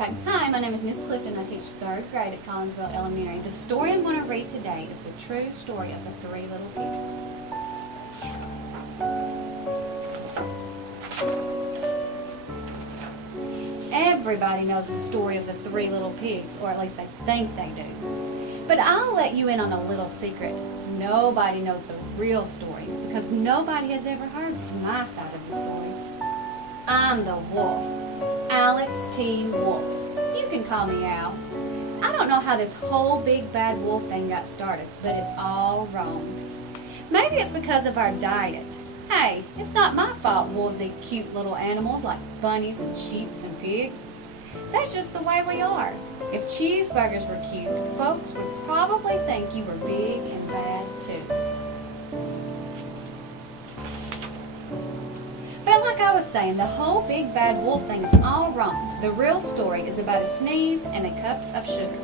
Okay. Hi, my name is Miss Clifton. I teach 3rd grade at Collinsville Elementary. The story I'm going to read today is the true story of the 3 little pigs. Everybody knows the story of the 3 little pigs, or at least they think they do. But I'll let you in on a little secret. Nobody knows the real story because nobody has ever heard my side of the story. I'm the wolf, Alex T. Wolf. You can call me Al. I don't know how this whole big bad wolf thing got started, but it's all wrong. Maybe it's because of our diet. Hey, it's not my fault wolves eat cute little animals like bunnies and sheep and pigs. That's just the way we are. If cheeseburgers were cute, folks would probably think you were big and bad too. But like I was saying, the whole big bad wolf thing is all wrong. The real story is about a sneeze and a cup of sugar.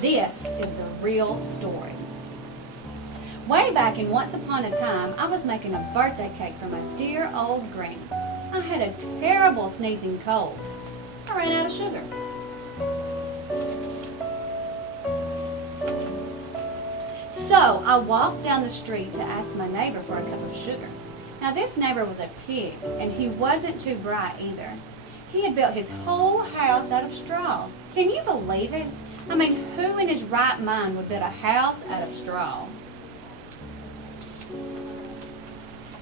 This is the real story. Way back in Once Upon a Time, I was making a birthday cake for my dear old granny. I had a terrible sneezing cold. I ran out of sugar. So I walked down the street to ask my neighbor for a cup of sugar. Now this neighbor was a pig, and he wasn't too bright either. He had built his whole house out of straw. Can you believe it? I mean, who in his right mind would build a house out of straw?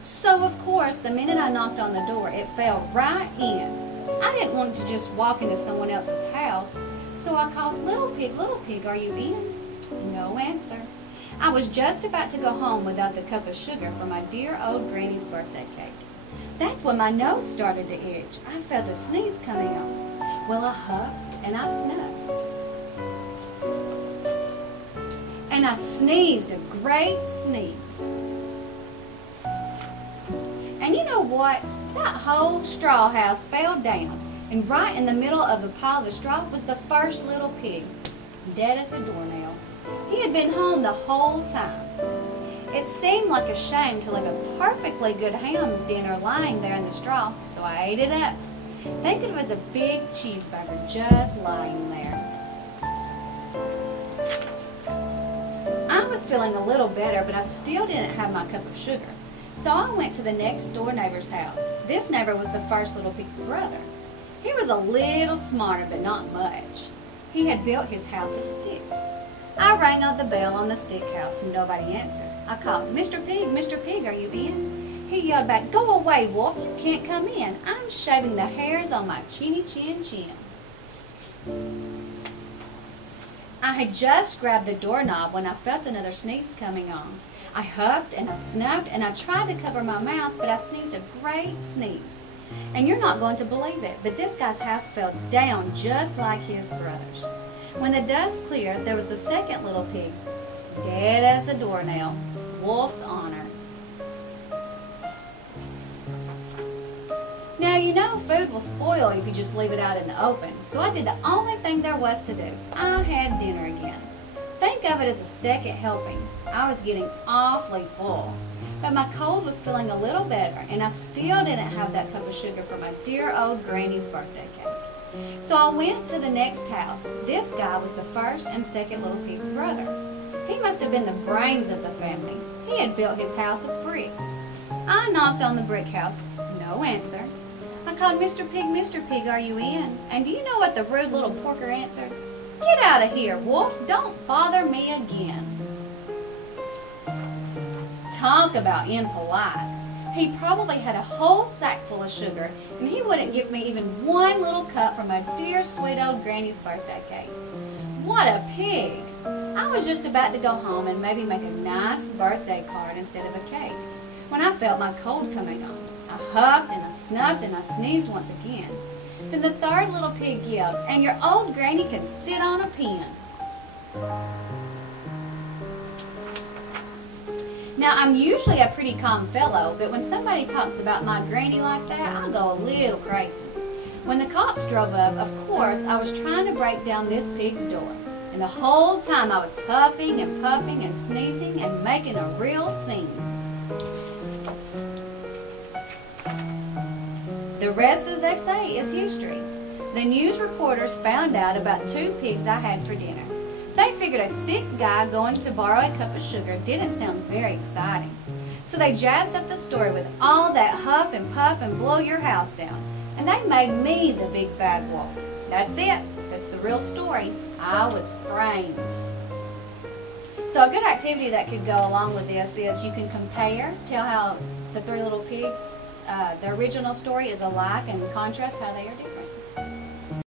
So of course, the minute I knocked on the door, it fell right in. I didn't want to just walk into someone else's house, so I called, Little Pig, are you in? No answer. I was just about to go home without the cup of sugar for my dear old granny's birthday cake. That's when my nose started to itch. I felt a sneeze coming on. Well, I huffed and I snuffed. And I sneezed a great sneeze. And you know what? That whole straw house fell down, and right in the middle of the pile of straw was the first little pig, dead as a doornail. He had been home the whole time. It seemed like a shame to leave a perfectly good ham dinner lying there in the straw, so I ate it up. Think of it as a big cheeseburger just lying there. I was feeling a little better, but I still didn't have my cup of sugar. So I went to the next door neighbor's house. This neighbor was the first little pig's brother. He was a little smarter, but not much. He had built his house of sticks. I rang on the bell on the stick house and nobody answered. I called, Mr. Pig, are you in? He yelled back, go away, Wolf, you can't come in. I'm shaving the hairs on my chinny chin chin. I had just grabbed the doorknob when I felt another sneeze coming on. I huffed and I snuffed and I tried to cover my mouth, but I sneezed a great sneeze. And you're not going to believe it, but this guy's house fell down just like his brother's. When the dust cleared, there was the second little pig, dead as a doornail, Wolf's honor. Now you know food will spoil if you just leave it out in the open, so I did the only thing there was to do. I had dinner again. Think of it as a second helping. I was getting awfully full, but my cold was feeling a little better, and I still didn't have that cup of sugar for my dear old granny's birthday cake. So I went to the next house. This guy was the first and second little pig's brother. He must have been the brains of the family. He had built his house of bricks. I knocked on the brick house. No answer. I called, Mr. Pig, are you in? And do you know what the rude little porker answered? Get out of here, Wolf. Don't bother me again. Talk about impolite. He probably had a whole sack full of sugar, and he wouldn't give me even one little cup from my dear sweet old granny's birthday cake. What a pig. I was just about to go home and maybe make a nice birthday card instead of a cake when I felt my cold coming on. I huffed and I snuffed and I sneezed once again. Then the third little pig yelled, and your old granny can sit on a pin. Now, I'm usually a pretty calm fellow, but when somebody talks about my granny like that, I'll go a little crazy. When the cops drove up, of course, I was trying to break down this pig's door. And the whole time I was huffing and puffing and sneezing and making a real scene. The rest, as they say, is history. The news reporters found out about 2 pigs I had for dinner. They figured a sick guy going to borrow a cup of sugar didn't sound very exciting. So they jazzed up the story with all that huff and puff and blow your house down. And they made me the big bad wolf. That's it. That's the real story. I was framed. So a good activity that could go along with this is you can compare, tell how the 3 little pigs, the original story is alike, and contrast how they are different.